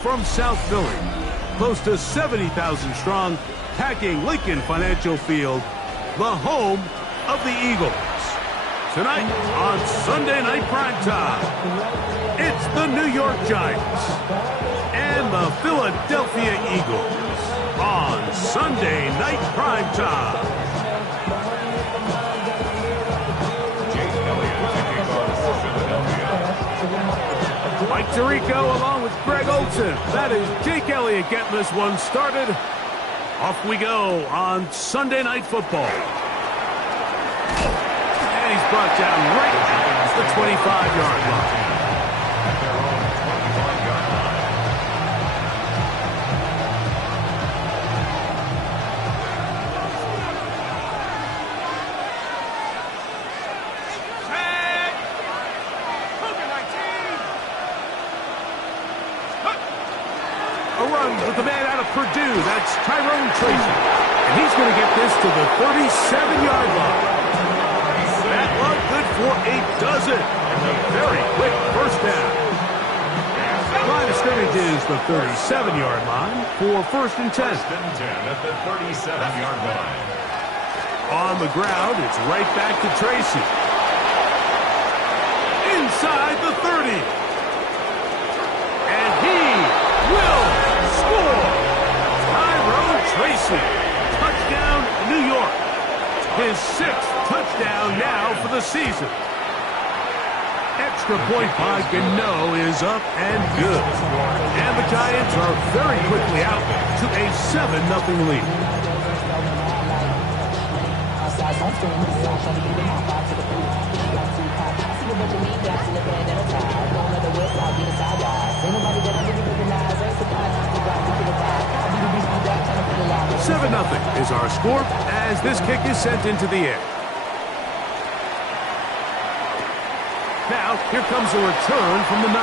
From South Philly, close to 70,000 strong, packing Lincoln Financial Field, the home of the Eagles. Tonight on Sunday Night Primetime, it's the New York Giants and the Philadelphia Eagles on Sunday Night Primetime. Mike Tirico along with Greg Olson. That is Jake Elliott getting this one started. Off we go on Sunday Night Football. And he's brought down right at the 25-yard line. With the man out of Purdue, that's Tyrone Tracy. And he's going to get this to the 37-yard line. That looked good for a dozen. And a very quick first down. Line of scrimmage is the 37-yard line for first and 10. First and 10 at the 37-yard line. On the ground, it's right back to Tracy. Inside the 30. And he will score! Tyrone Tracy. Touchdown, New York. His 6th touchdown now for the season. Extra point by Gano is up and good. And the Giants are very quickly out to a 7-0 lead. Seven 0 is our score as this kick is sent into the air. Now, here comes a return from the 9.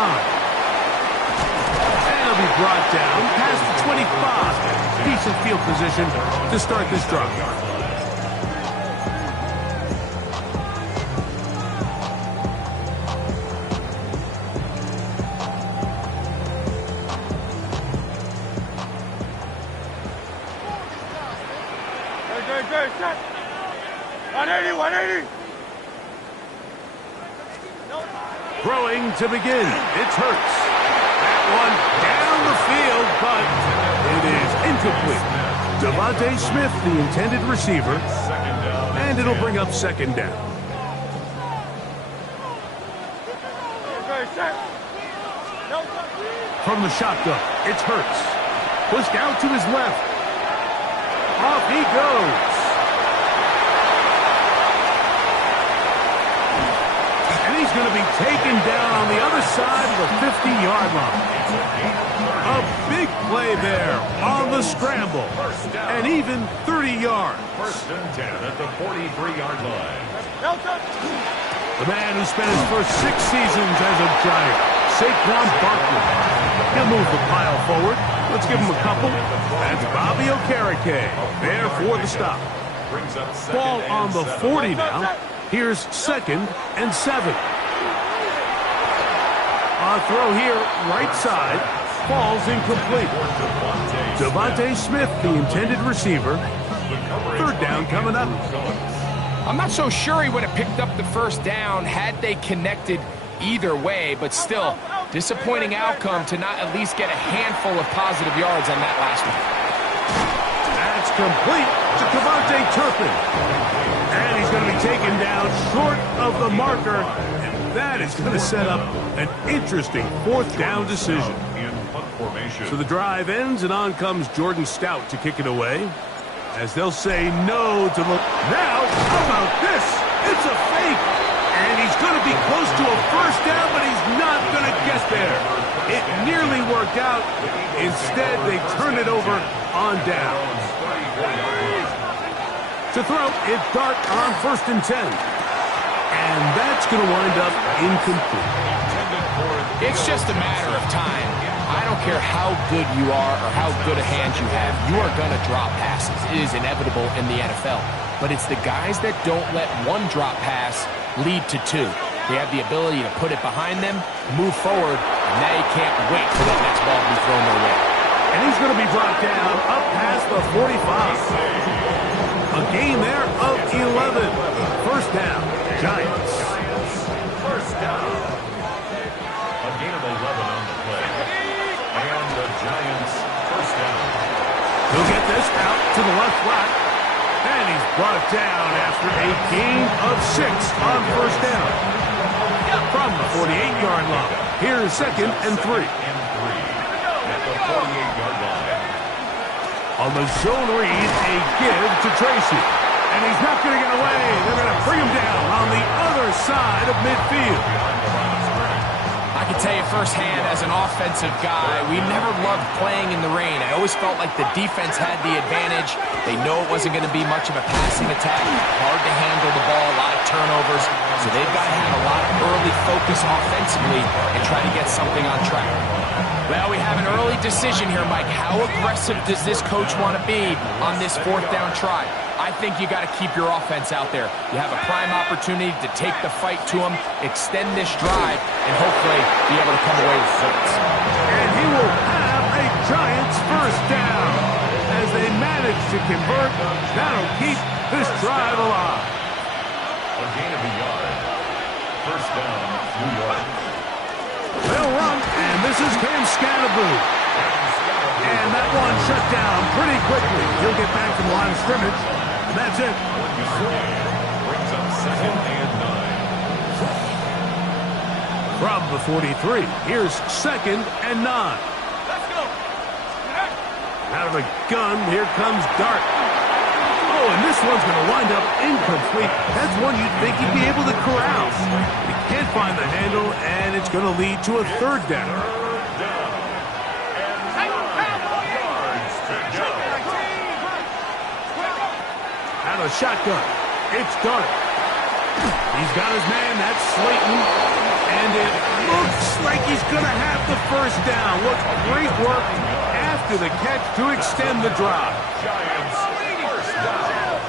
And it'll be brought down past the 25. Decent field position to start this drive. Good, set. 180, 180. Throwing to begin. It's Hurts. That one down the field, but it is incomplete. Devontae Smith, the intended receiver, and it'll bring up second down. From the shotgun, it's Hurts. Pushed out to his left. Off he goes. And he's going to be taken down on the other side of the 50-yard line. A big play there on the scramble. And even 30 yards. First and 10 at the 43-yard line. The man who spent his first 6 seasons as a Giant, Saquon Barkley. He'll move the pile forward. Let's give him a couple. That's Bobby Okereke there for the stop. Ball on the 40 now. Here's 2nd and 7. A throw here, right side, falls incomplete. Devontae Smith, the intended receiver. 3rd down coming up. I'm not so sure he would have picked up the first down had they connected either way, but still, disappointing outcome to not at least get a handful of positive yards on that last one. That's complete to Devontae Turpin. And he's going to be taken down short of the marker, and that is going to set up an interesting 4th down decision. So the drive ends, and on comes Jordan Stout to kick it away, as they'll say no to the... Now, how about this? It's a fake, and he's going to be close to a first down, but he's not going to get there. It nearly worked out. Instead, they turn it over on down. To throw, it's Dart on 1st and 10. And that's going to wind up incomplete. It's just a matter of time. I don't care how good you are or how good a hand you have, you are going to drop passes. It is inevitable in the NFL. But it's the guys that don't let one drop pass lead to 2. They have the ability to put it behind them, move forward, And now you can't wait for that next ball to be thrown their way. And he's going to be brought down up past the 45. A gain there of 11. First down, Giants. First down. A gain of 11 on the play. And the Giants first down. He'll get this out to the left flat. And he's brought down after a gain of 6 on first down. From the 48-yard line. Here's second and 3. At the 48-yard line. On the zone read, a give to Tracy. And he's not going to get away. They're going to bring him down on the other side of midfield. I can tell you firsthand, as an offensive guy, we never loved playing in the rain. I always felt like the defense had the advantage. They know it wasn't going to be much of a passing attack. Hard to handle the ball, a lot of turnovers. So they've got to have a lot of early focus offensively and try to get something on track. Well, we have an early decision here, Mike. How aggressive does this coach want to be on this fourth down try? I think you got to keep your offense out there. You have a prime opportunity to take the fight to them, extend this drive, and hopefully be able to come away with points. And he will have a Giants first down. As they manage to convert, that'll keep this drive alive. A gain of a yard. First down, New York. They'll run, and this is Cam Scatterboo. And that one shut down pretty quickly. He'll get back to the line of scrimmage. And that's it. Brings up second and 9. From the 43, here's second and 9. Let's go. Out of the gun, here comes Dart. Oh, and this one's going to wind up incomplete. That's one you'd think he'd be able to corral. He can't find the handle, and it's going to lead to a third down. Out of the shotgun, it's Dart. He's got his man, that's Slayton. And it looks like he's going to have the first down. What great work after the catch to extend the drive. Giants first down.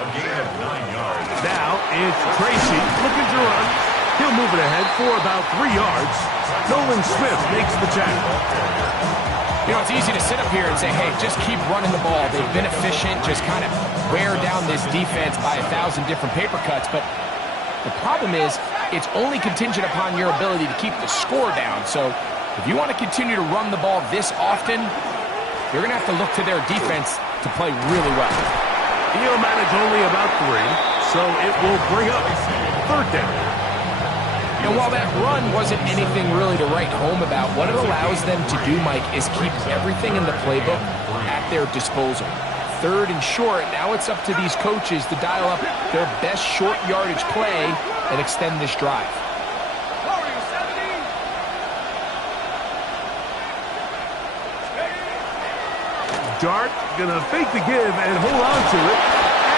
A gain of 9 yards. Now it's Tracy looking to run. He'll move it ahead for about 3 yards. Nolan Smith makes the tackle. You know, it's easy to sit up here and say, hey, just keep running the ball. They've been efficient, just kind of wear down this defense by 1,000 different paper cuts. But the problem is, it's only contingent upon your ability to keep the score down. So if you want to continue to run the ball this often, you're going to have to look to their defense to play really well. He'll manage only about 3, so it will bring up third down. And while that run wasn't anything really to write home about, what it allows them to do, Mike, is keep everything in the playbook at their disposal. Third and short, now it's up to these coaches to dial up their best short yardage play and extend this drive. Dart gonna fake the give and hold on to it.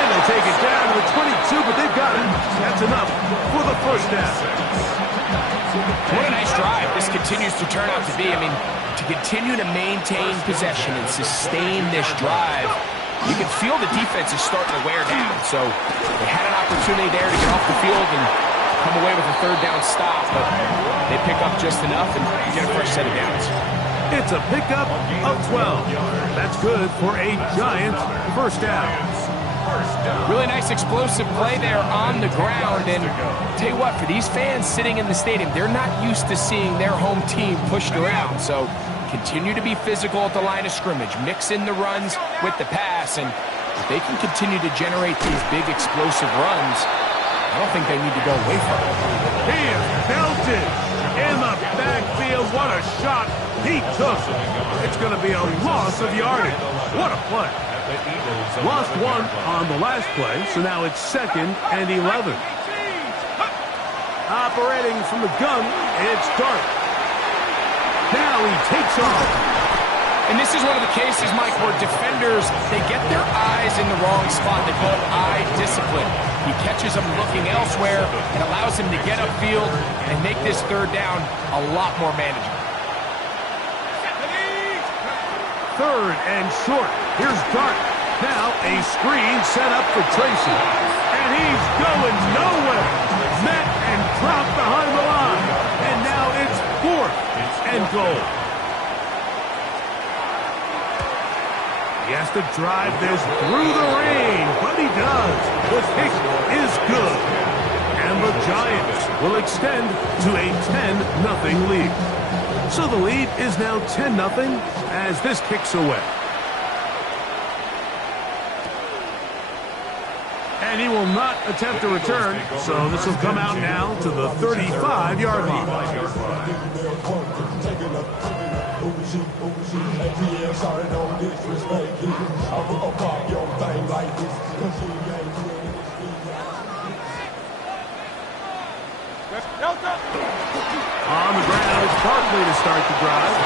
And they'll take it down to the 22, but they've got it. That's enough for the first down. What a nice drive this continues to turn out to be. I mean, to continue to maintain possession and sustain this drive, you can feel the defense is starting to wear down. So they had an opportunity there to get off the field and come away with a third down stop, but they pick up just enough and get a fresh set of downs. It's a pickup of 12. That's good for a Giants first down. Really nice explosive play there on the ground. And tell you what, for these fans sitting in the stadium, they're not used to seeing their home team pushed around. So continue to be physical at the line of scrimmage. Mix in the runs with the pass. And if they can continue to generate these big explosive runs, I don't think they need to go away from it. He is belted in the backfield. What a shot he took. It's going to be a loss of yardage. What a play. Lost one on the last play, so now it's second and 11. Operating from the gun, it's Dart. Now he takes off. And this is one of the cases, Mike, where defenders, they get their eyes in the wrong spot. They call it eye discipline. He catches them looking elsewhere and allows him to get upfield and make this third down a lot more manageable. Third and short. Here's Dart. Now a screen set up for Tracy. And he's going nowhere. Met and dropped behind the line. And now it's fourth goal. He has to drive this through the rain, but he does. The kick is good. And the Giants will extend to a 10-0 lead. So the lead is now 10-0 as this kicks away. And he will not attempt a return, so this will come out now to the 35-yard line. On the ground, it's Barkley to start the drive.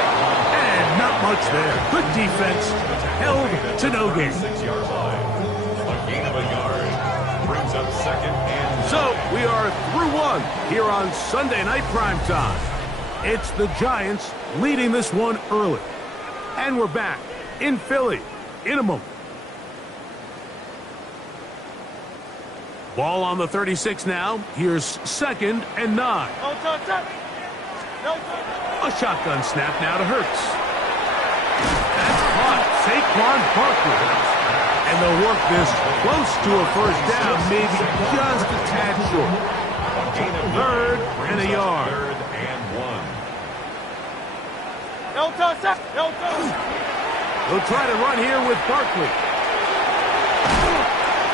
And not much there. Good defense. Held to no gain. 6-yard line. A gain of a yard. Brings up second and... So, we are through one here on Sunday Night Primetime. It's the Giants leading this one early. And we're back in Philly in a moment. Ball on the 36 now. Here's 2nd and 9. A shotgun snap now to Hurts. That's caught. Saquon Barkley. And they'll work this close to a first down, maybe just a tad short. 3rd and a yard. 3rd and 1. They'll try to run here with Barkley.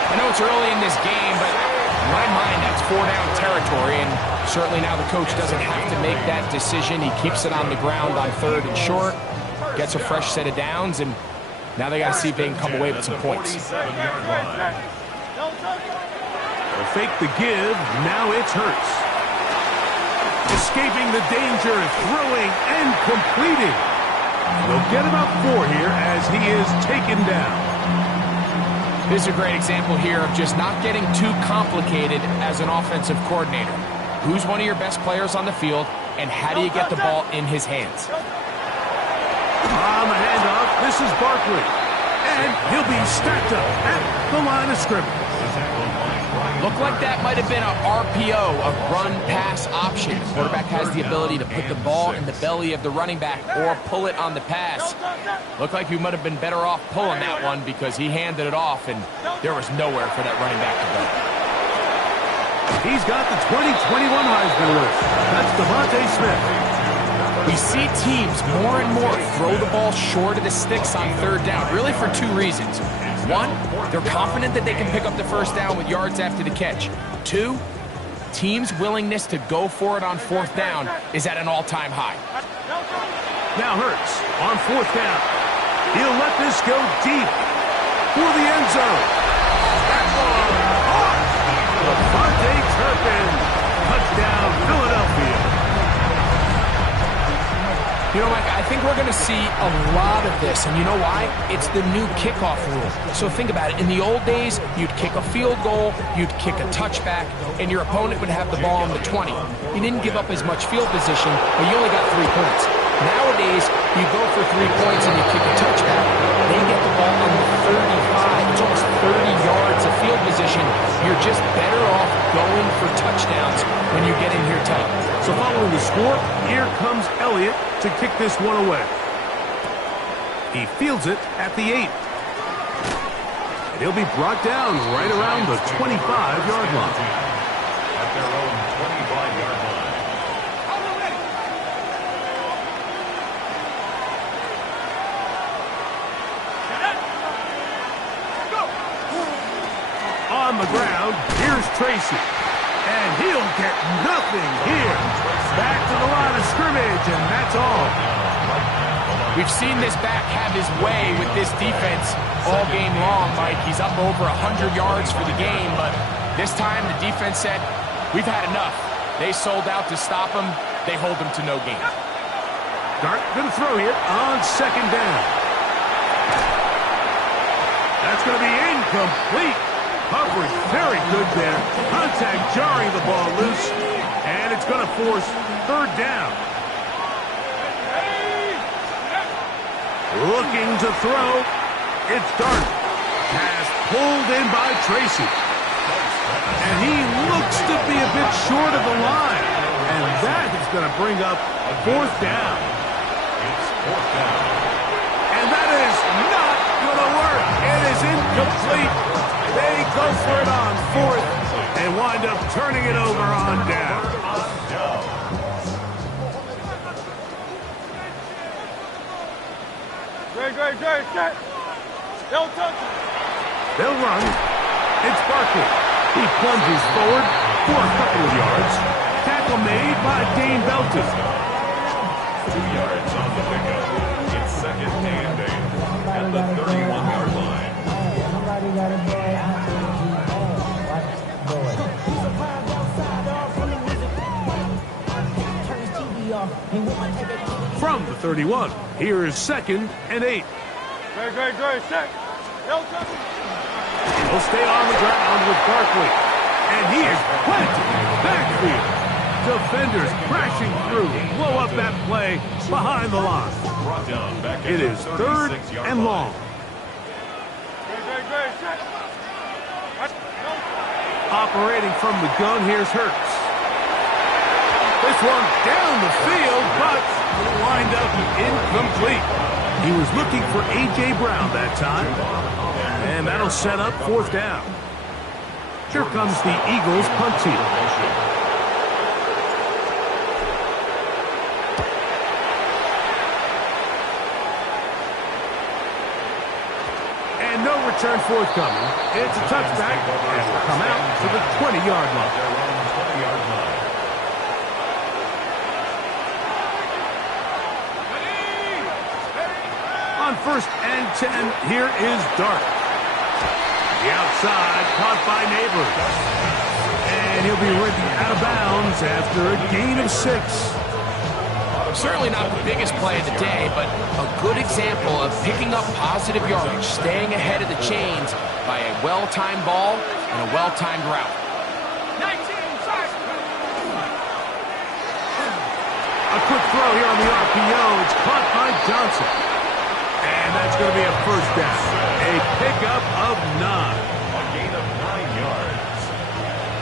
I know it's early in this game, but in my mind, that's 4-down territory, and certainly now the coach doesn't have to make that decision. He keeps it on the ground on 3rd and short, gets a fresh set of downs, and now they got to see if they can come away with some points. They'll fake the give. Now it's Hurts. Escaping the danger, throwing and completing. They'll get about 4 here as he is taken down. This is a great example here of just not getting too complicated as an offensive coordinator. Who's one of your best players on the field, and how do you get the ball in his hands? On the handoff, this is Barkley. And he'll be stacked up at the line of scrimmage. Looked like that might have been an RPO, a run-pass option. The quarterback has the ability to put the ball in the belly of the running back or pull it on the pass. Looked like he might have been better off pulling that one because he handed it off, and there was nowhere for that running back to go. He's got the 2021 Heisman list. That's Devontae Smith. We see teams more and more throw the ball short of the sticks on 3rd down, really for 2 reasons. 1, they're confident that they can pick up the first down with yards after the catch. 2, teams' willingness to go for it on 4th down is at an all-time high. Now Hurts on 4th down. He'll let this go deep for the end zone. That ball caught. Devontae Turpin. Touchdown, Philadelphia. You know, Mike, I think we're going to see a lot of this, and you know why? It's the new kickoff rule. So think about it. In the old days, you'd kick a field goal, you'd kick a touchback, and your opponent would have the ball on the 20. You didn't give up as much field position, but you only got 3 points. Nowadays, you go for 3 points and you kick a touchback. They get the ball on the 35. It's almost 30 yards of field position. You're just better off going for touchdowns when you get in here tight. So following the score, here comes Elliott to kick this one away. He fields it at the 8. And he'll be brought down right around the 25-yard line. At their own 25-yard line. On the ground, here's Tracy. And he'll get nothing here. Back to the line of scrimmage, and that's all. We've seen this back have his way with this defense all game long, Mike. He's up over 100 yards for the game, but this time the defense said, we've had enough. They sold out to stop him. They hold him to no gain. Dart going to throw here on 2nd down. That's going to be incomplete. Coverage very good there. Contact jarring the ball loose. And it's going to force 3rd down. Looking to throw. It's Dart. Pass pulled in by Tracy. And he looks to be a bit short of the line. And that is going to bring up 4th down. fourth down. And that is not going to work. It is incomplete. They go for it on fourth and wind up turning it over on down. Great, set. They'll touch it. They'll run. It's Barkley. He plunges forward for a couple of yards. Tackle made by Dane Belton. 2 yards on the pickup. It's second and 8 at the 31-yard line. From the 31, here is second and 8. Great, set. They'll touch it. He'll stay on the ground with Barkley. And he is planted in the backfield. Defenders crashing through. Blow up that play behind the line. Brought down back at It the is third 36-yard and line. long. Great, set. Operating from the gun, here's Hurts. This one down the field, but lined up incomplete. He was looking for A.J. Brown that time. And that'll set up fourth down. Here comes the Eagles punt team. And no return forthcoming. It's a touchback, and will come out to the 20-yard line. They're on the 20-yard line. On first and 10, here is Dart. The outside, caught by Neighbors. And he'll be ridden out of bounds after a gain of 6. Certainly not the biggest play of the day, but a good example of picking up positive yardage, staying ahead of the chains by a well-timed ball and a well-timed route. A quick throw here on the RPO. It's caught by Johnson. And that's going to be a first down. A pickup of 9. A gain of 9 yards.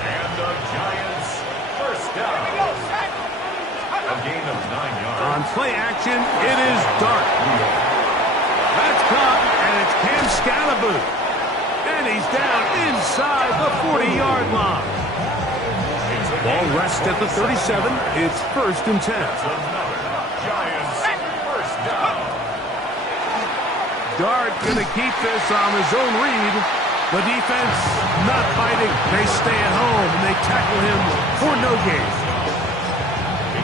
And the Giants first down. A gain of 9 yards. On play action, it is Dart. That's caught, and it's Cam Scalaboo. And he's down inside the 40-yard line. Ball rests at the 37. It's first and 10. Giants first down. Dart going to keep this on his own read. The defense not fighting. They stay at home, and they tackle him for no gain.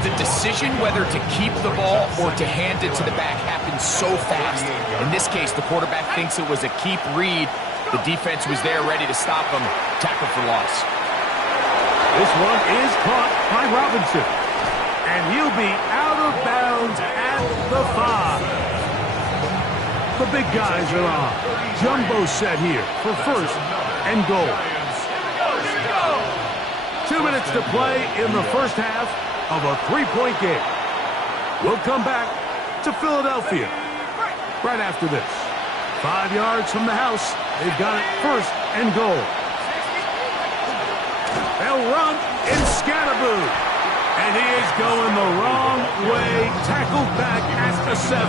The decision whether to keep the ball or to hand it to the back happens so fast. In this case, the quarterback thinks it was a keep read. The defense was there ready to stop him. Tackle for loss. This one is caught by Robinson. And he'll be out of bounds at the 5. The big guys are on. Jumbo set here for first and goal. 2 minutes to play in the first half of a 3-point game. We'll come back to Philadelphia right after this. 5 yards from the house. They've got it first and goal. They'll run in Scatterboo. And he is going the wrong way. Tackled back at the 7.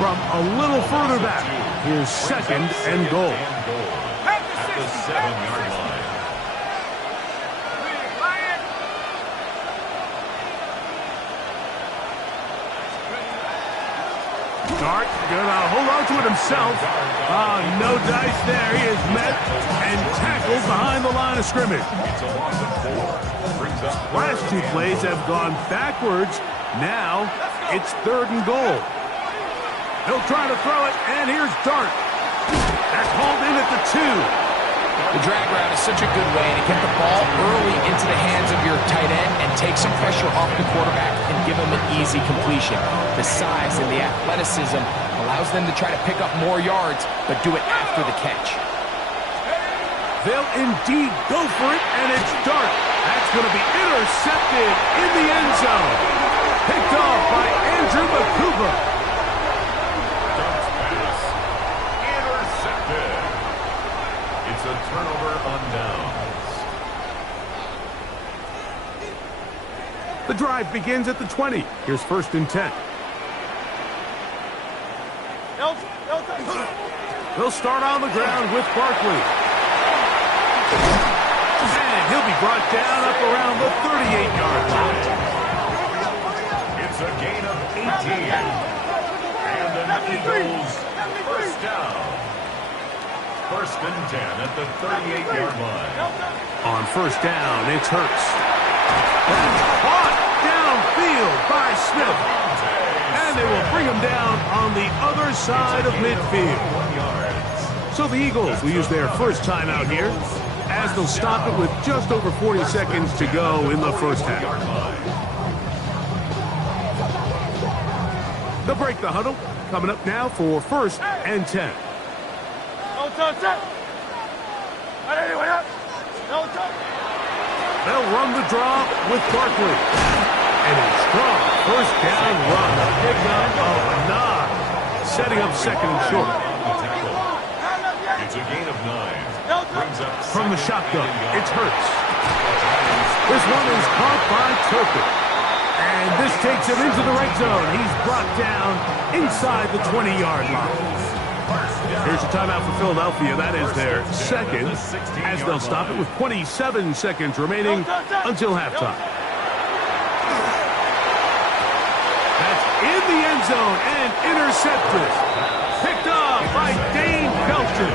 From a little further back, here's second and goal. At the 7-yard line. Dart gonna hold on to it himself. No dice there. He is met and tackled behind the line of scrimmage. It's a loss of 4. Brings up Last 2 plays have gone backwards. Now it's third and goal. He'll try to throw it, and here's Dart. That's hauled in at the 2. The drag route is such a good way to get the ball early into the hands of your tight end and take some pressure off the quarterback and give him an easy completion. The size and the athleticism allows them to try to pick up more yards, but do it after the catch. They'll indeed go for it, and it's Dart. That's going to be intercepted in the end zone. Picked off by Andrew Makuba. Dart's pass. Intercepted. It's a turnover on downs. The drive begins at the 20. Here's first and 10. They'll start on the ground with Barkley. And he'll be brought down up around the 38-yard line. It's a gain of 18. And the Eagles first down. First and 10 at the 38-yard line. On first down, it's Hurts. That's caught downfield by Smith. And they will bring him down on the other side of midfield. So the Eagles will use their first timeout here, as they'll stop it with just over 40 seconds to go in the first half. They'll break the huddle. Coming up now for first and 10. They'll run the draw with Barkley. And a strong first down run. A pickup of 9. Setting up second and short. It's a gain of 9. Brings up from the shotgun, it's Hurts. This one is caught by Turpin. And this takes him into the red zone. He's brought down inside the 20-yard line. Here's a timeout for Philadelphia. That is their second, as they'll stop it with 27 seconds remaining until halftime. That's in the end zone and intercepted. Picked off by Dane Belton.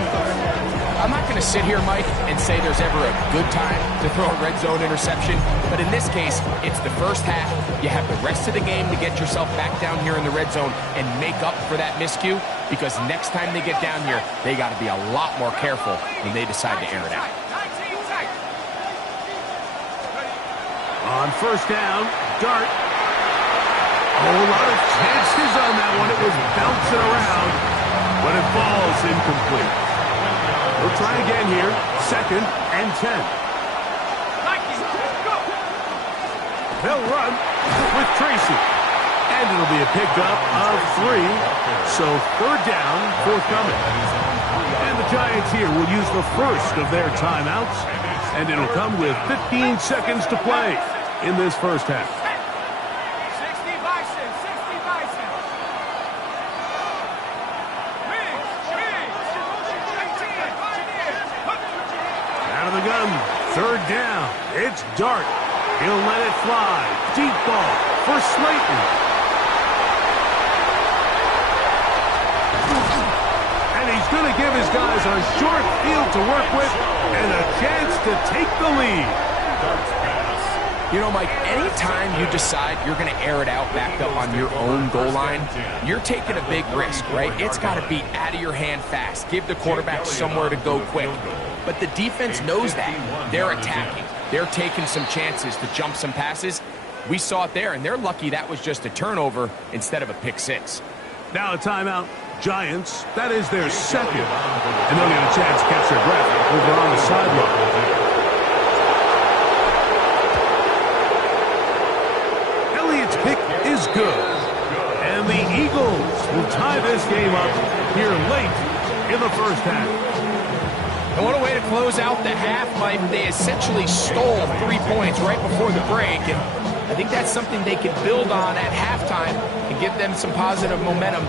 I'm not going to sit here, Mike, and say there's ever a good time to throw a red zone interception, but in this case, it's the first half. You have the rest of the game to get yourself back down here in the red zone and make up for that miscue, because next time they get down here, they got to be a lot more careful when they decide to air it out. On first down, Dart. A whole lot of chances on that one. It was bouncing around, but it falls incomplete. We'll try again here. Second and 10. They'll run with Tracy. And it'll be a pickup of 3. So third down, forthcoming. And the Giants here will use the first of their timeouts. And it'll come with 15 seconds to play in this first half. The gun, third down, it's Dart. He'll let it fly. Deep ball for Slayton. And he's going to give his guys a short field to work with and a chance to take the lead. You know, Mike, anytime you decide you're going to air it out backed up on your own goal line, you're taking a big risk, right? It's got to be out of your hand fast. Give the quarterback somewhere to go quick. But the defense knows that. They're attacking. They're taking some chances to jump some passes. We saw it there, and they're lucky that was just a turnover instead of a pick six. Now a timeout. Giants, that is their second. And they'll get a chance to catch their breath over on the sideline. Elliott's pick is good. And the Eagles will tie this game up here late in the first half. And what a way to close out the half, Mike. They essentially stole 3 points right before the break, and I think that's something they can build on at halftime and give them some positive momentum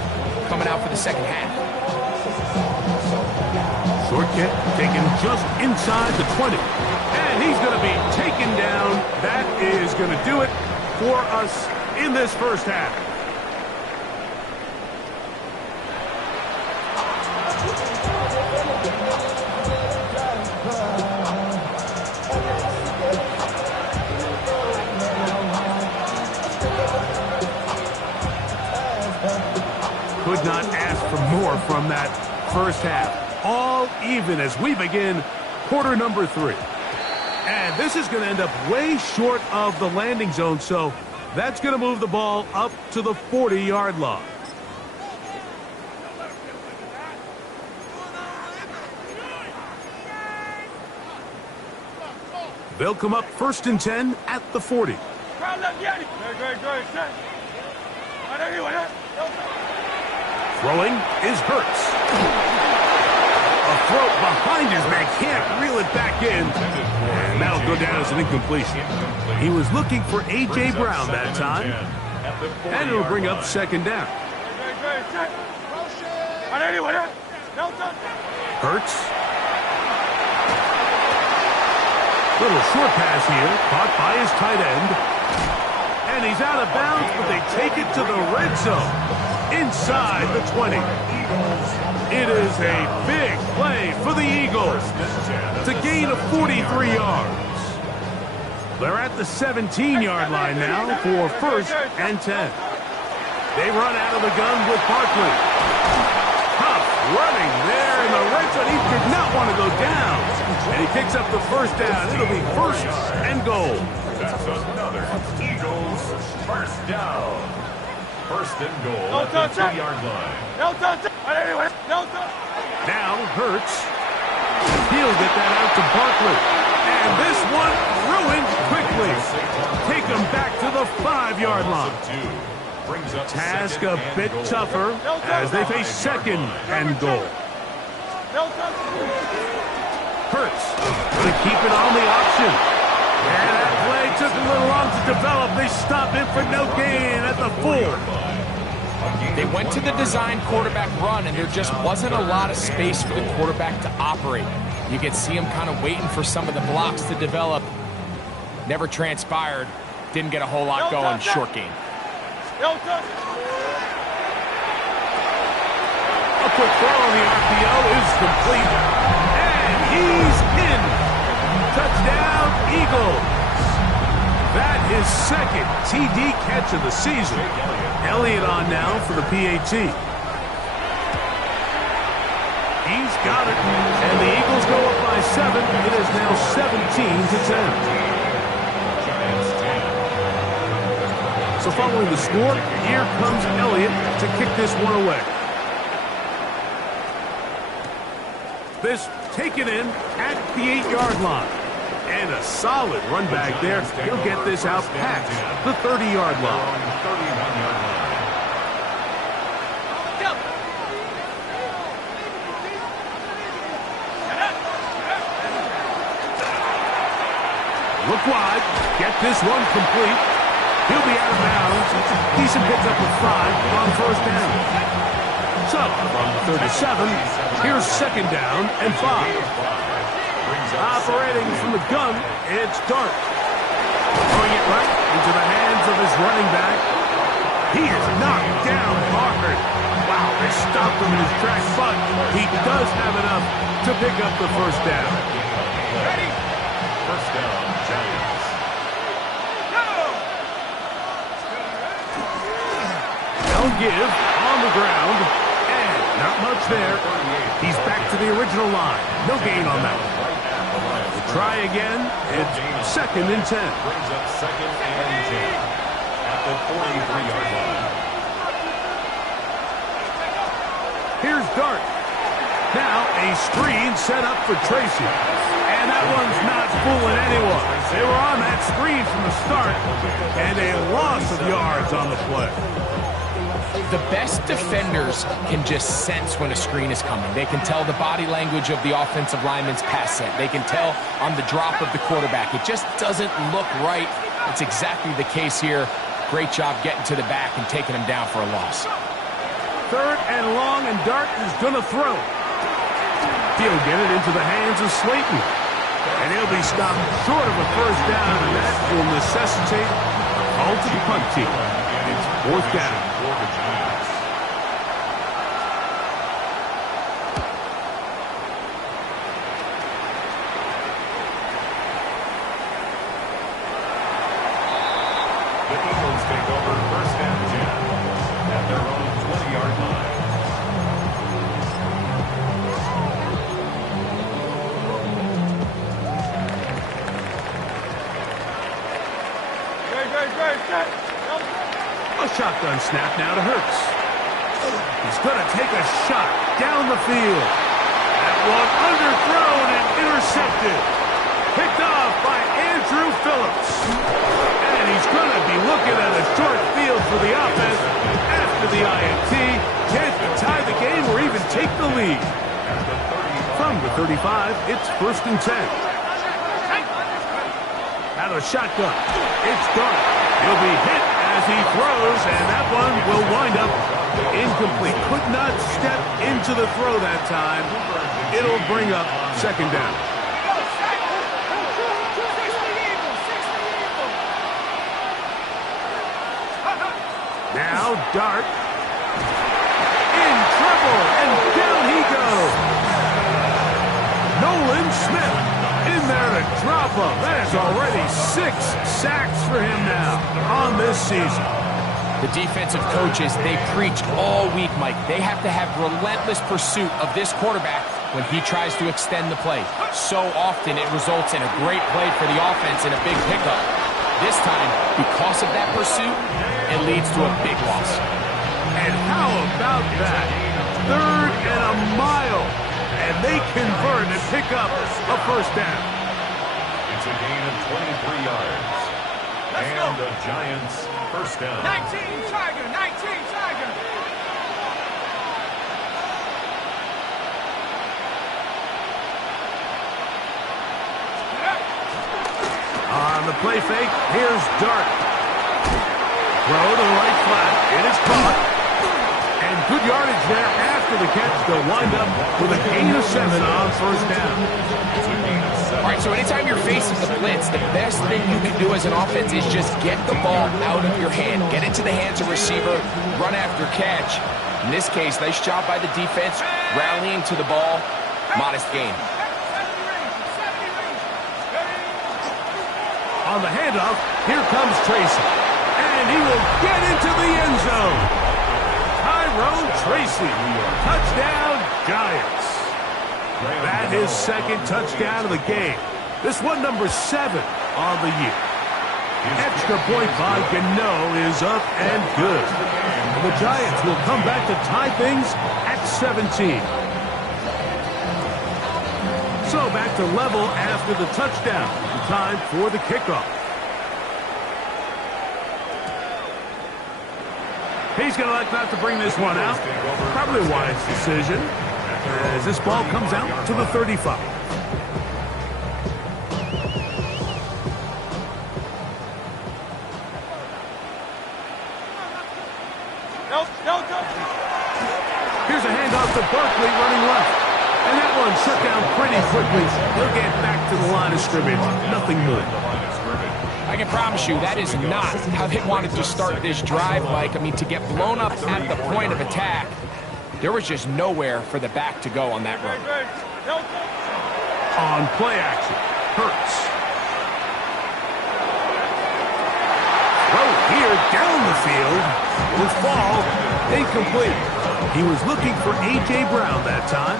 coming out for the second half. Short kick taken just inside the 20. And he's going to be taken down. That is going to do it for us in this first half. Could not ask for more from that first half. All even as we begin quarter number 3. And this is going to end up way short of the landing zone, so that's going to move the ball up to the 40-yard line. They'll come up first and 10 at the 40. Throwing is Hurts. A throw behind his man, can't reel it back in. And that'll go down as an incompletion. He was looking for A.J. Brown that time. And it'll bring up second down. Hurts. Little short pass here, caught by his tight end. And he's out of bounds, but they take it to the red zone, inside the 20. It is a big play for the Eagles. It's a gain of 43 yards. They're at the 17-yard line now for 1st and 10. They run out of the gun with Barkley. Tough running there in the red zone. He did not want to go down. And he picks up the 1st down. It'll be 1st and goal. That's another Eagles 1st down. 1st and goal at the 2-yard line. Now Hurts. He'll get that out to Barkley. And this one ruined quickly. Take him back to the 5-yard line. Task a bit tougher as they face 2nd and goal. Hurts going to keep it on the option. And that play took a little long to develop. They stop him for no gain at the 4. They went to the design quarterback run, and there just wasn't a lot of space for the quarterback to operate. You could see him kind of waiting for some of the blocks to develop. Never transpired. Didn't get a whole lot going. Short game. A quick throw on the RPO is complete. And he's in. Touchdown, Eagles. That is 2nd TD catch of the season. Elliott on now for the PAT. He's got it. And the Eagles go up by 7. It is now 17-10. So following the score, here comes Elliott to kick this one away. This taken in at the 8-yard line. And a solid run back there. He'll get this out past the 30-yard line. Look wide. Get this one complete. He'll be out of bounds. Decent picks up with 5 on 1st down. So, from the 37, here's 2nd down and 5. Operating from the gun, it's Dart. Throwing it right into the hands of his running back. He is knocked down hard. Wow, they stopped him in his tracks, but he does have enough to pick up the 1st down. Ready? 1st down, Giants. They'll give on the ground, and not much there. He's back to the original line. No gain on that one. Try again. It's 2nd and 10. Brings up 2nd and 10 at the 43-yard line. Here's Dart. Now a screen set up for Tracy. And that one's not fooling anyone. They were on that screen from the start. And a loss of yards on the play. The best defenders can just sense when a screen is coming. They can tell the body language of the offensive lineman's pass set. They can tell on the drop of the quarterback. It just doesn't look right. It's exactly the case here. Great job getting to the back and taking him down for a loss. 3rd and long, and Dart is going to throw. He'll get it into the hands of Slayton. And he'll be stopped short of a 1st down, and that will necessitate a call to the punt team. It's 4th down. The Eagles take over 1st and 10 at their own 20-yard line. A shotgun snap now to Hurts. He's going to take a shot down the field. That one underthrown and intercepted. Picked off by Andrew Phillips. And he's going to be looking at a short field for the offense after the INT. Chance to tie the game or even take the lead. From the 35, it's 1st and 10. Out of shotgun, it's Dart. He'll be hit as he throws, and that one will wind up Incomplete. Could not step into the throw that time. It'll bring up second down. Now Dart. In trouble, and down he goes. Nolan Smith in there to drop him. That is already 6 sacks for him now on this season. The defensive coaches, they preach all week, Mike. They have to have relentless pursuit of this quarterback when he tries to extend the play. So often it results in a great play for the offense and a big pickup. This time, because of that pursuit, it leads to a big loss. And how about that? 3rd and a mile. And they convert and pick up a first down. It's a gain of 23 yards. And the Giants first down. 19 Tiger, 19 Tiger. On the play fake, here's Dart. Throw to the right flat. It is caught. And good yardage there after the catch. They'll wind up with a gain of 7 on first down. All right, so anytime you're facing the blitz, the best thing you can do as an offense is just get the ball out of your hand. Get into the hands of receiver, run after catch. In this case, nice job by the defense, rallying to the ball. Modest gain. On the handoff, here comes Tracy. And he will get into the end zone. Tyrone Tracy. Touchdown, Giants. That is 2nd touchdown of the game. This one number 7 on the year. Extra point by Gano is up and good. And the Giants will come back to tie things at 17. So back to level after the touchdown. Time for the kickoff. He's going to like not to bring this one out. Probably a wise decision as this ball comes out to the 35. Here's a handoff to Barkley running left. And that one shut down pretty quickly. He'll get back to the line of scrimmage. Nothing more. I can promise you that is not how they wanted to start this drive, Mike. I mean, to get blown up at the point of attack, there was just nowhere for the back to go on that run. On play action, Hurts. Throw here down the field. Will fall. Incomplete. He was looking for A.J. Brown that time.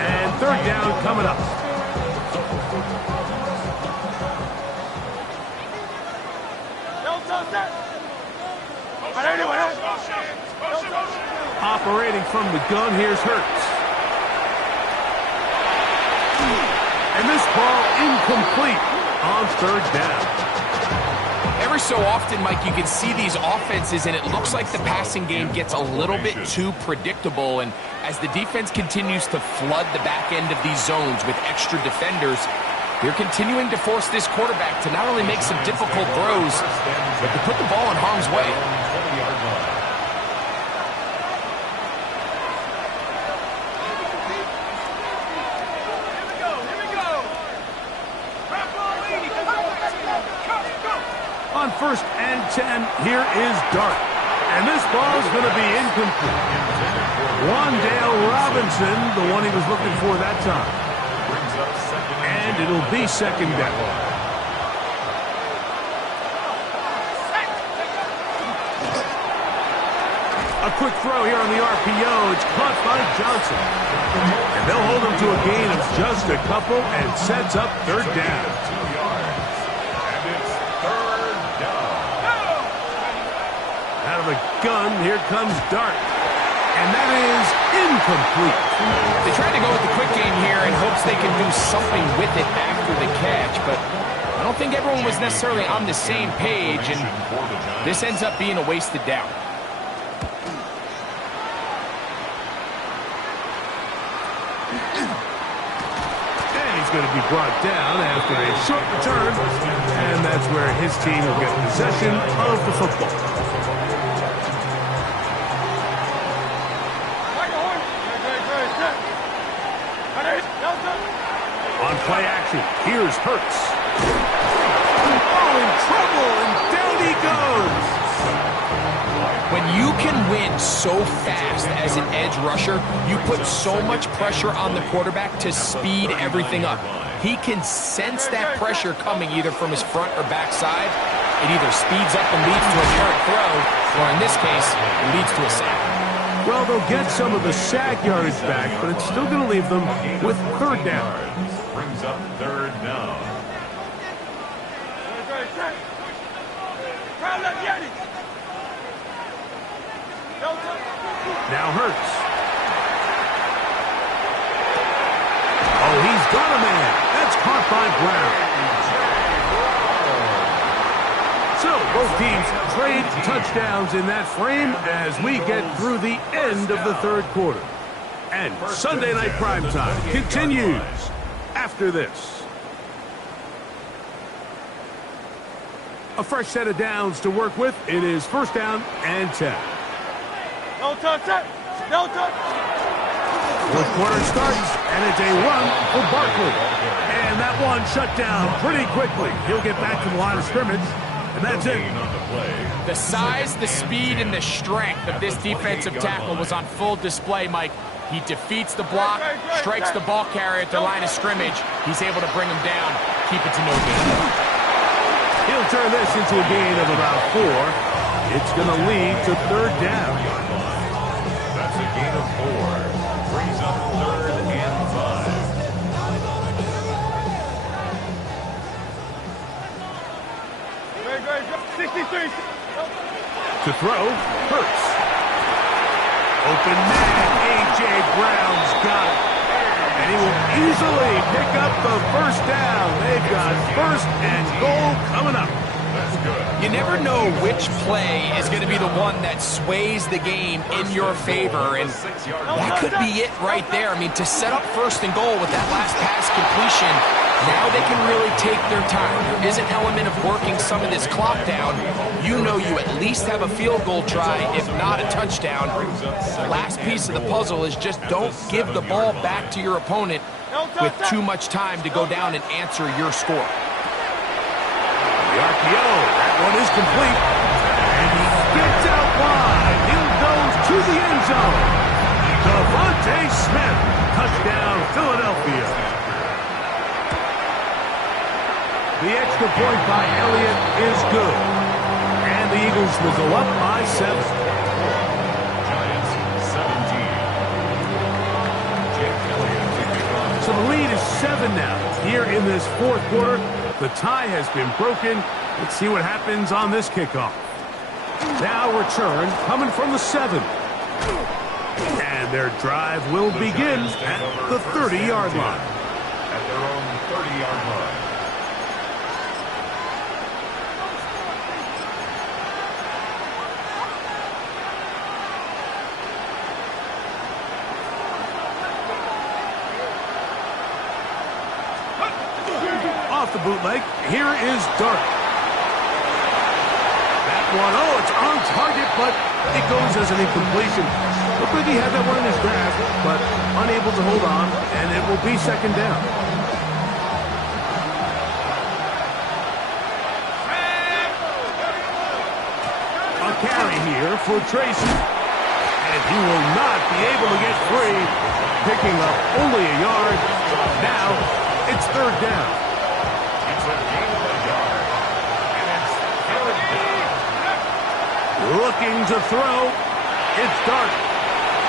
And 3rd down coming up. Operating from the gun, here's Hurts. And this ball incomplete on 3rd down. Every so often, Mike, you can see these offenses, and it looks like the passing game gets a little bit too predictable. And as the defense continues to flood the back end of these zones with extra defenders, they're continuing to force this quarterback to not only make some difficult throws, but to put the ball in harm's way. On 1st and 10, here is Dart. And this ball is going to be incomplete. Wandale Robinson, the one he was looking for that time. And it'll be 2nd down. A quick throw here on the RPO. It's caught by Johnson. And they'll hold him to a gain of just a couple and sets up 3rd down. Out of the gun, here comes Dart. And that is incomplete. They tried to go with the quick game here in hopes they can do something with it after the catch, but I don't think everyone was necessarily on the same page, and this ends up being a wasted down. And he's going to be brought down after a short return, and that's where his team will get possession of the football. On play action, here's Hurts. Oh, in trouble, and down he goes. When you can win so fast as an edge rusher, you put so much pressure on the quarterback to speed everything up. He can sense that pressure coming either from his front or back side. It either speeds up and leads to a carrot throw, or in this case, it leads to a sack. Well, they'll get some of the sack yardage back, but it's still going to leave them with third down. Brings up third down. Now Hurts. Oh, he's got a man. That's caught by Brown. So both teams trade touchdowns in that frame as we get through the end of the third quarter. And Sunday Night Primetime continues after this. A fresh set of downs to work with. It is first down and 10. No touch, no touch. Fourth quarter starts, and it's a run for Barkley. And that one shut down pretty quickly. He'll get back to the line of scrimmage, and that's it. The size, the speed, and the strength of this defensive tackle was on full display, Mike. He defeats the block, strikes the ball carrier at the line of scrimmage. He's able to bring him down, keep it to no gain. He'll turn this into a gain of about 4. It's going to lead to third down. That's a gain of 4. Brings up third and 5. 63. To throw, Hurts. Open man, A.J. Brown's got it. And he will easily pick up the first down. They've got first and goal coming up. That's good. You never know which play is going to be the one that sways the game in your favor, and that could be it right there. I mean, to set up first and goal with that last pass completion, now they can really take their time. There is an element of working some of this clock down. You know you at least have a field goal try, if not a touchdown. The last piece of the puzzle is just don't give the ball back to your opponent with too much time to go down and answer your score. The RPO, that one is complete. And he gets out wide. He goes to the end zone. Devontae Smith, touchdown Philadelphia. The extra point by Elliott is good. And the Eagles will go up by 7. Giants 17. Jake Elliott to kick off. So the lead is 7 now. Here in this fourth quarter, the tie has been broken. Let's see what happens on this kickoff. Now return coming from the 7. And their drive will begin at the 30-yard line. At their own 30-yard line. Off the bootleg, here is Dart. That one, oh, it's on target, but it goes as an incompletion. Looked like he had that one in his grasp, but unable to hold on, and it will be second down. A carry here for Tracy, and he will not be able to get free, picking up only a yard. Now it's third down. It's a gain of a yard. And it's third down. Looking to throw. It's Dart.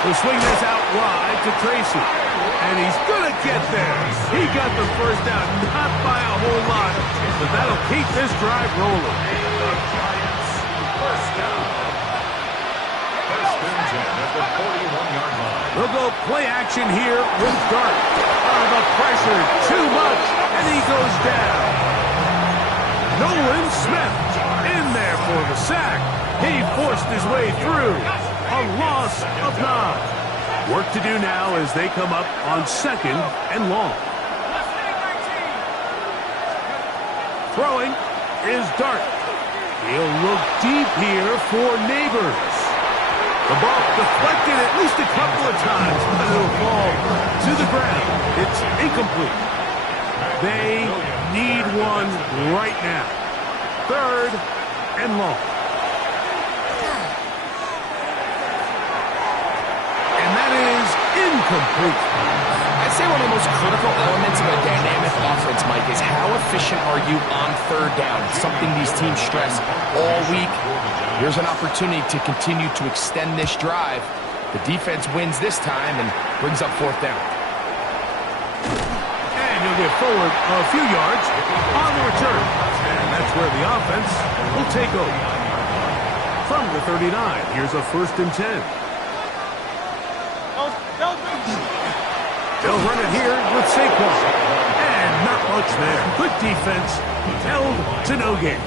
He'll swing this out wide to Tracy. And he's going to get there. He got the first down, not by a whole lot, but that'll keep this drive rolling. The Giants first down. First and 10 at the 41-yard line. They'll go play action here with Dart. Oh, the pressure, too much, and he goes down. Nolan Smith in there for the sack. He forced his way through. A loss of 9. Work to do now as they come up on second and long. Throwing is Dart. He'll look deep here for Neighbors. The ball deflected at least a couple of times, but it'll fall to the ground. It's incomplete. They need one right now. 3rd and long. And that is incomplete. I'd say one of the most critical elements of a dynamic offense, Mike, is how efficient are you on 3rd down? It's something these teams stress all week. Here's an opportunity to continue to extend this drive. The defense wins this time and brings up 4th down. And he'll get forward a few yards on the return. And that's where the offense will take over. From the 39, here's a 1st and 10. They'll run it here with Saquon. And not much there. Good defense. Held to no gain.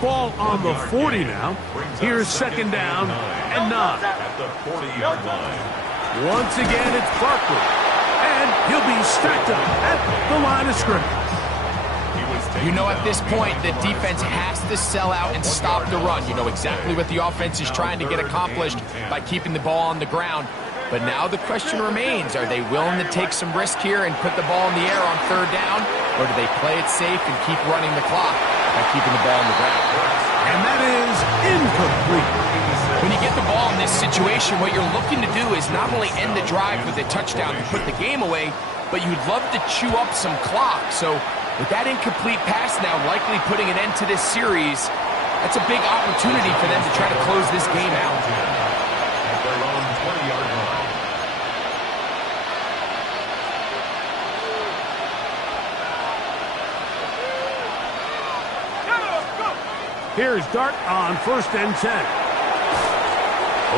Ball on the 40 now. Here's 2nd down and 9. At the 40-yard line. Once again, it's Barkley. And he'll be stacked up at the line of scrimmage. You know at this point the defense has to sell out and stop the run. You know exactly what the offense is trying to get accomplished by keeping the ball on the ground. But now the question remains, are they willing to take some risk here and put the ball in the air on 3rd down? Or do they play it safe and keep running the clock by keeping the ball on the ground? And that is incomplete. When you get the ball in this situation, what you're looking to do is not only end the drive with a touchdown to put the game away, but you'd love to chew up some clock. So with that incomplete pass now likely putting an end to this series, that's a big opportunity for them to try to close this game out. At their own 20-yard line. Here's Dart on 1st and 10.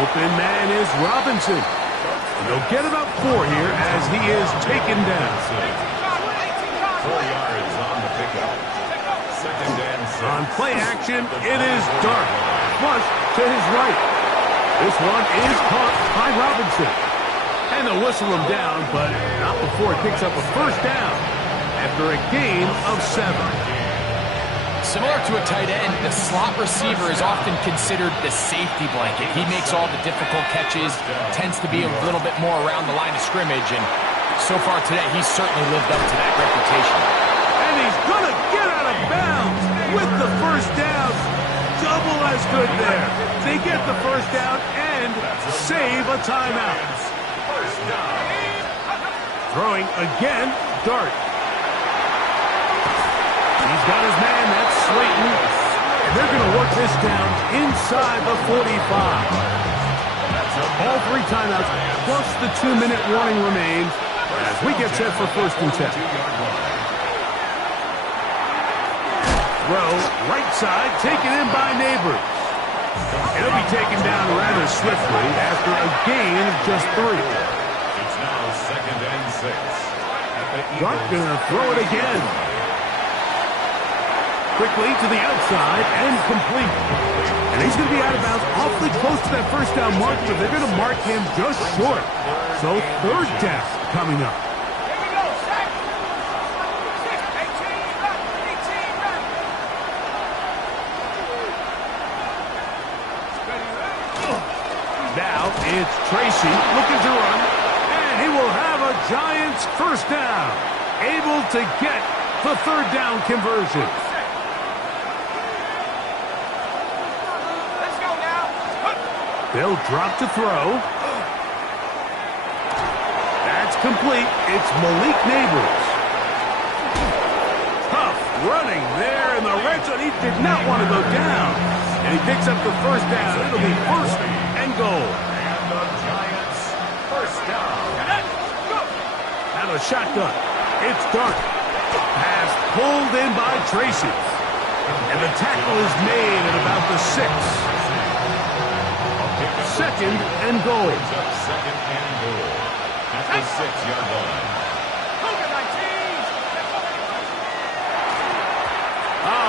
Open man is Robinson. And they'll get about 4 here as he is taken down. 4 yards on the pickup. 2nd and 6. On play action, it is Dart. Flush to his right. This one is caught by Robinson. And they'll whistle him down, but not before he picks up a 1st down after a gain of 7. Similar to a tight end, the slot receiver is often considered the safety blanket. He makes all the difficult catches, tends to be a little bit more around the line of scrimmage, and so far today, he's certainly lived up to that reputation. And he's going to get out of bounds with the 1st down. Double as good there. They get the 1st down and save a timeout. Throwing again, Dart. He's got his man, that's Slayton. And they're going to work this down inside the 45. All 3 timeouts, plus the 2-minute warning remains as we get set for 1st and 10. Throw, right side, taken in by Neighbors. It'll be taken down rather swiftly after a gain of just 3. It's now 2nd and 6. Dart going to throw it again. Quickly to the outside and complete. And he's going to be out of bounds awfully close to that 1st down mark, but they're going to mark him just short. So 3rd down coming up. Now it's Tracy looking to run, and he will have a Giants 1st down. Able to get the 3rd down conversion. They'll drop to throw. That's complete. It's Malik Neighbors. Tough running there in the red zone. He did not want to go down. And he picks up the 1st down. It'll be 1st and goal. And the Giants 1st down. Now the shotgun. It's Dart. Pass pulled in by Tracy. And the tackle is made at about the 6. 2nd and goal. Brings up 2nd and goal. At the 6-yard line.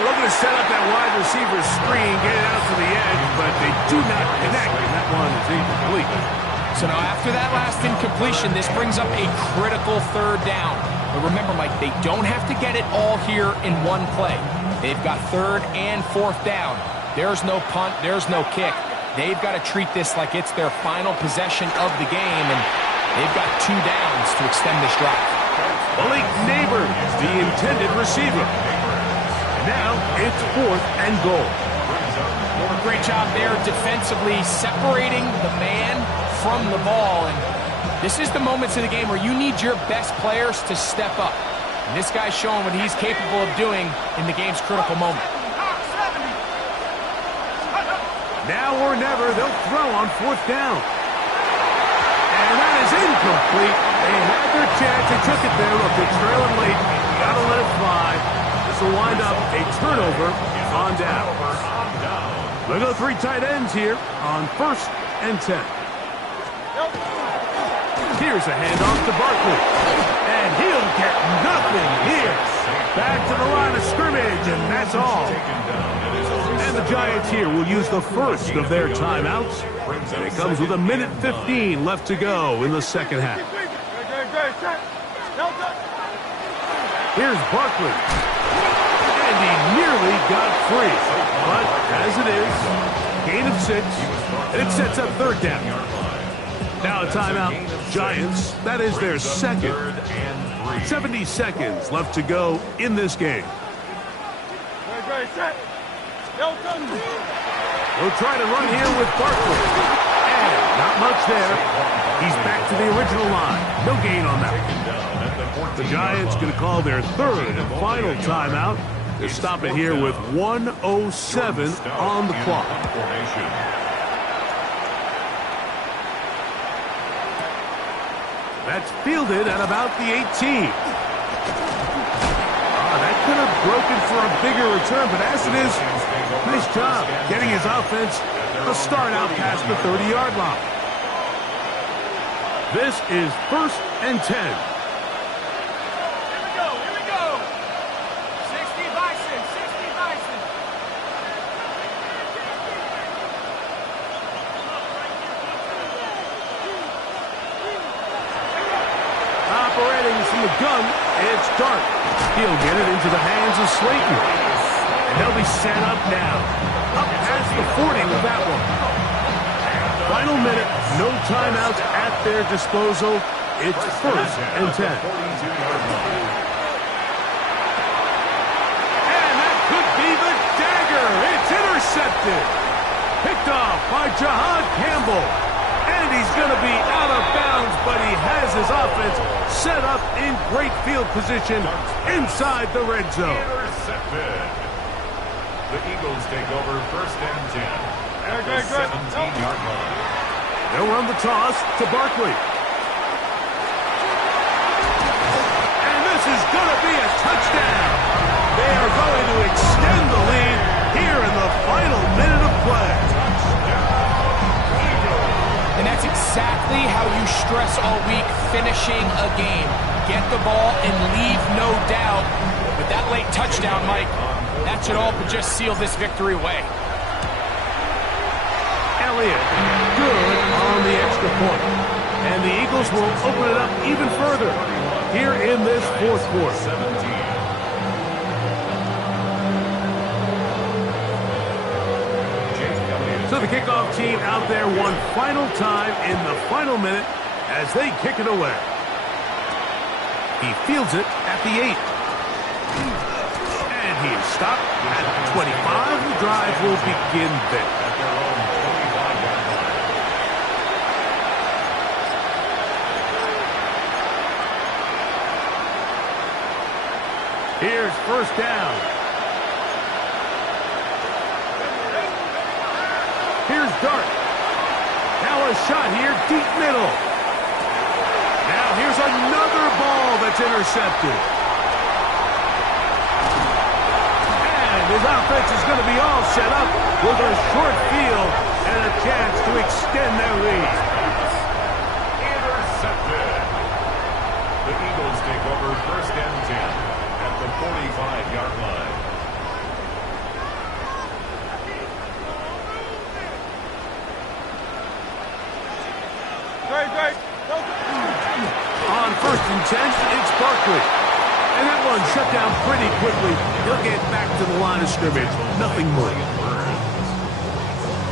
Looking to set up that wide receiver screen, get it out to the edge, but they do not connect, and that one is incomplete. So now after that last incompletion, this brings up a critical 3rd down. But remember, Mike, they don't have to get it all here in one play. They've got 3rd and 4th down. There's no punt, there's no kick. They've got to treat this like it's their final possession of the game, and they've got 2 downs to extend this drive. Malik Neighbors, the intended receiver. Now it's 4th and goal. Great job there defensively, separating the man from the ball. And this is the moments of the game where you need your best players to step up. And this guy's showing what he's capable of doing in the game's critical moment. Now or never, they'll throw on 4th down. And that is incomplete. They had their chance. They took it there. Look, they're trailing late. Got to let it fly. This will wind up a turnover on down. They'll go 3 tight ends here on 1st and 10. Here's a handoff to Barkley. And he'll get nothing here. Back to the line of scrimmage, and that's all. And the Giants here will use the first of their timeouts. And it comes with 1:15 left to go in the second half. Here's Barkley. And he nearly got free. But as it is, gain of 6, and it sets up 3rd down. Now a timeout. Giants, that is their second. 70 seconds left to go in this game. We'll try to run here with Barkley. And not much there. He's back to the original line. No gain on that. The Giants going to call their 3rd and final timeout. They stop it here with 1:07 on the clock. That's fielded at about the 18. That could have broken for a bigger return, but as it is, nice job getting his offense a start out past the 30-yard line. This is 1st and 10. Here we go. 60 Bison, 60 Bison. Operating from the gun, it's Dart. He'll get it into the hands of Slayton. And they'll be set up now. Up past the 40 with that one. Final minute, no timeouts at their disposal. It's 1st and 10. And that could be the dagger. It's intercepted. Picked off by Jahad Campbell. And he's going to be out of bounds, but he has his offense set up in great field position inside the red zone. Intercepted. The Eagles take over 1st and 10 at the 17-yard line. They'll run the toss to Barkley. And this is going to be a touchdown. They are going to extend the lead here in the final minute of play. And that's exactly how you stress all week finishing a game. Get the ball and leave no doubt. But that late touchdown, Mike, that should all but just seal this victory away. Elliott, good on the extra point. And the Eagles will open it up even further here in this 4th quarter. 17. So the kickoff team out there one final time in the final minute as they kick it away. He fields it at the 8. And he is stopped at the 25. The drive will begin there. Here's 1st down. Here's Dart. Now a shot here, deep middle. Now here's another ball that's intercepted. And his offense is going to be all set up with a short field and a chance to extend their lead. Intercepted. The Eagles take over 1st and 10 at the 45-yard line. On 1st and 10, it's Barkley. And that one shut down pretty quickly. He'll get back to the line of scrimmage. Nothing more.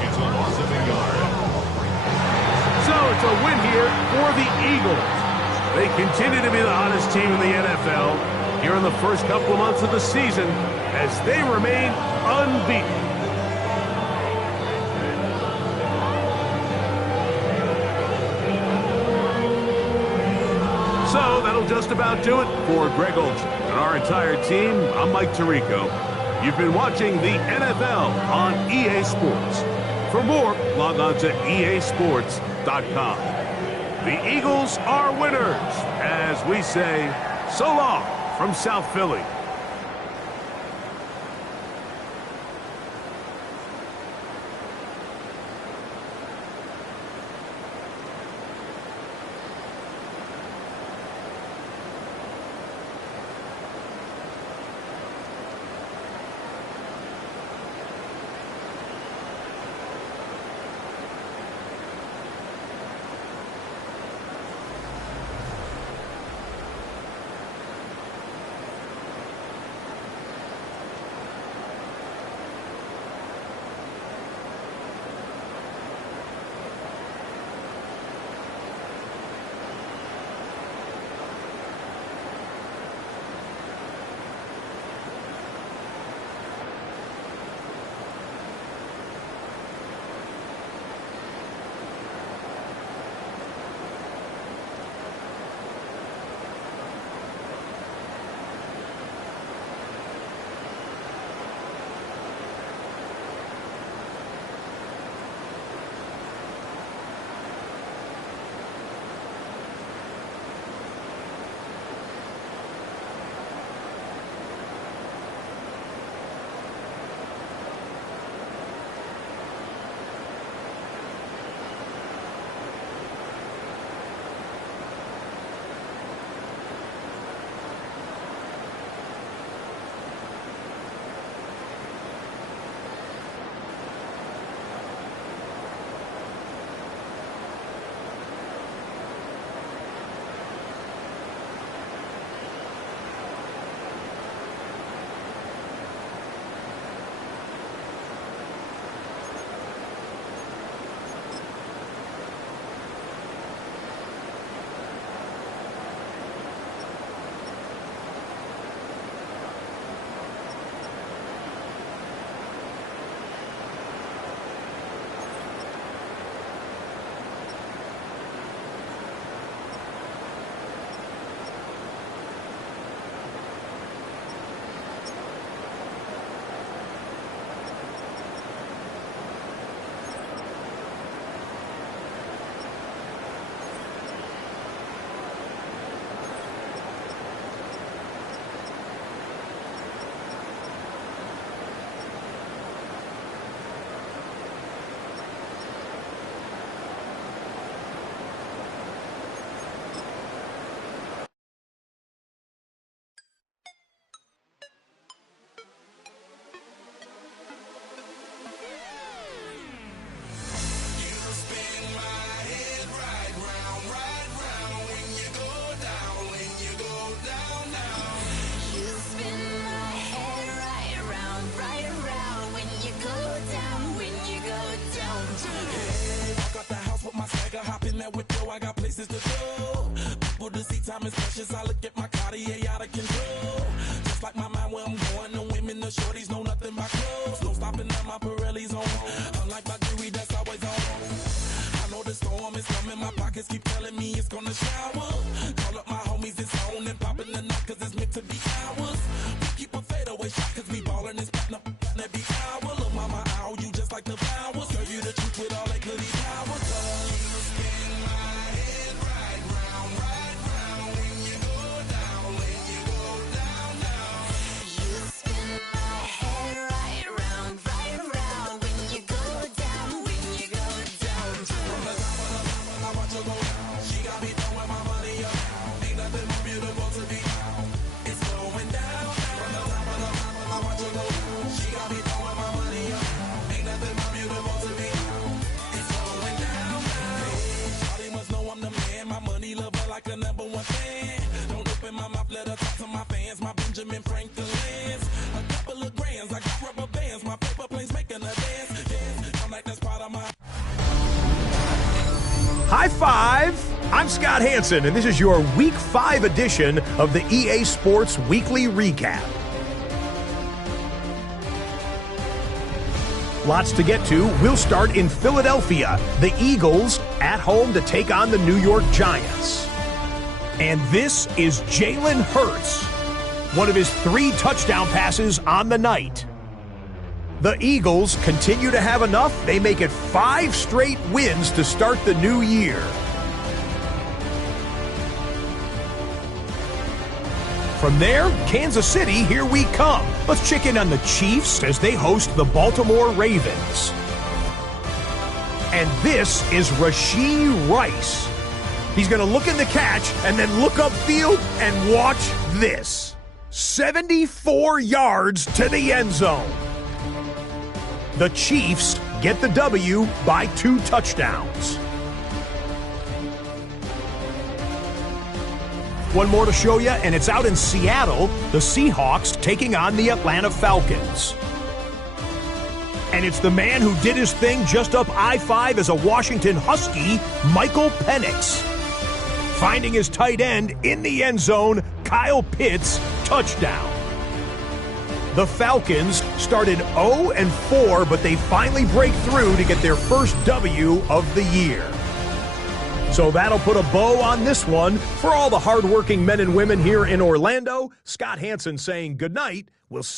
It's a loss of a yard. So it's a win here for the Eagles. They continue to be the hottest team in the NFL here in the first couple of months of the season as they remain unbeaten. So that'll just about do it for Greg Olson and our entire team. I'm Mike Tirico. You've been watching the NFL on EA Sports. For more, log on to easports.com. The Eagles are winners, as we say, so long from South Philly. Time is precious. I look at my Cartier out of control. Just like my mind where I'm going. The women, the shorties know nothing but clothes. No stopping at my Pirelli's on. Unlike my jewelry that's always on. I know the storm is coming. My pockets keep telling me it's gonna shower. Call up my homies, it's on and popping the night 'cause it's meant to be ours. We keep a fadeaway shot 'cause we ballin' and spittin' up every hour. Look, mama, ow, you just like the flowers. Girl, you the truth with all that goody powers. You spin my head right round, when you go down, You spin my head right round, when you go down, From the top of the mountain, I watch her go down. She got me throwing my money up. Ain't nothing more beautiful to me. It's going down. From the top of the mountain, I watch her go down. She got me throwing my money up. Ain't nothing more beautiful to me. It's going down. Shawty must know I'm the man. My money lover like a #1 fan. Don't open my mouth, let her talk to my fans. My Benjamin Franklin's. A couple of grands, I got rubber bands. My paper planes making a dance. I'm like that's part of my. High five. I'm Scott Hansen, and this is your Week 5 edition of the EA Sports Weekly Recap. Lots to get to. We'll start in Philadelphia. The Eagles at home to take on the New York Giants. And this is Jalen Hurts, one of his 3 touchdown passes on the night. The Eagles continue to have enough. They make it 5 straight wins to start the new year. From there, Kansas City, here we come. Let's check in on the Chiefs as they host the Baltimore Ravens. And this is Rashee Rice. He's going to look in the catch and then look upfield and watch this. 74 yards to the end zone. The Chiefs get the W by 2 touchdowns. One more to show you, and it's out in Seattle, the Seahawks taking on the Atlanta Falcons. And it's the man who did his thing just up I-5 as a Washington Husky, Michael Penix. Finding his tight end in the end zone, Kyle Pitts, touchdown. The Falcons started 0-4, but they finally break through to get their first W of the year. So that'll put a bow on this one. For all the hardworking men and women here in Orlando, Scott Hansen saying good night. We'll see